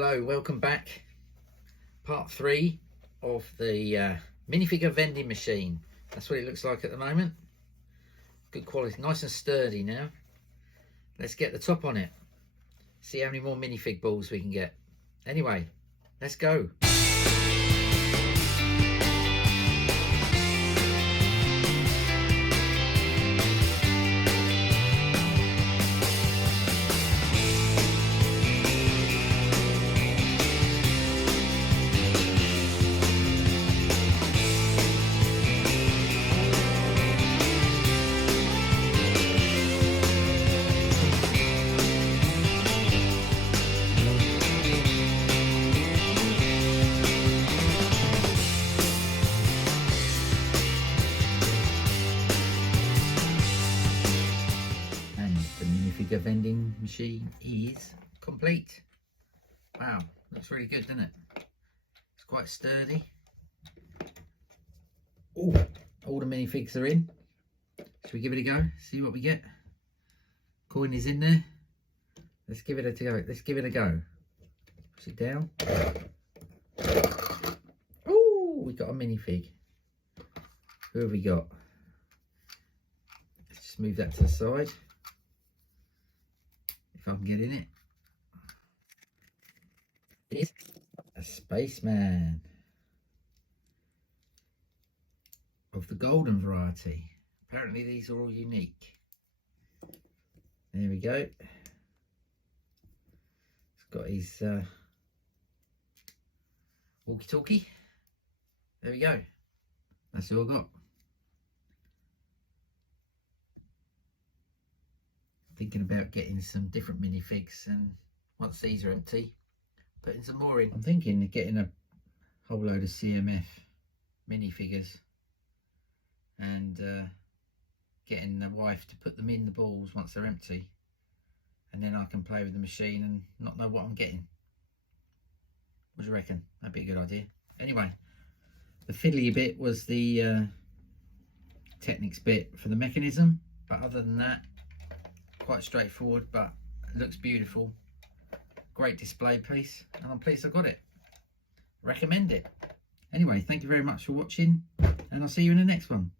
Hello, welcome back. Part 3 of the minifigure vending machine. That's what it looks like at the moment. Good quality, nice and sturdy now. Let's get the top on it. See how many more minifig balls we can get. Anyway, let's go. Minifigure vending machine is complete. Wow, looks really good, doesn't it? It's quite sturdy. Oh, all the minifigs are in. Should we give it a go? See what we get? Coin is in there. Let's give it a go. Let's give it a go. Push it down. Oh, we got a minifig. Who have we got? Let's just move that to the side. If I can get in it. It is a spaceman of the golden variety. Apparently these are all unique. There we go. It's got his walkie-talkie. There we go. That's all I got. Thinking about getting some different minifigs, and once these are empty, putting some more in. I'm thinking of getting a whole load of CMF minifigures and getting the wife to put them in the balls once they're empty, and then I can play with the machine and not know what I'm getting. What do you reckon? That'd be a good idea. Anyway, the fiddly bit was the Technics bit for the mechanism, but other than that, quite straightforward, but it looks beautiful. Great display piece, and I'm pleased I got it. Recommend it. Anyway, thank you very much for watching, and I'll see you in the next one.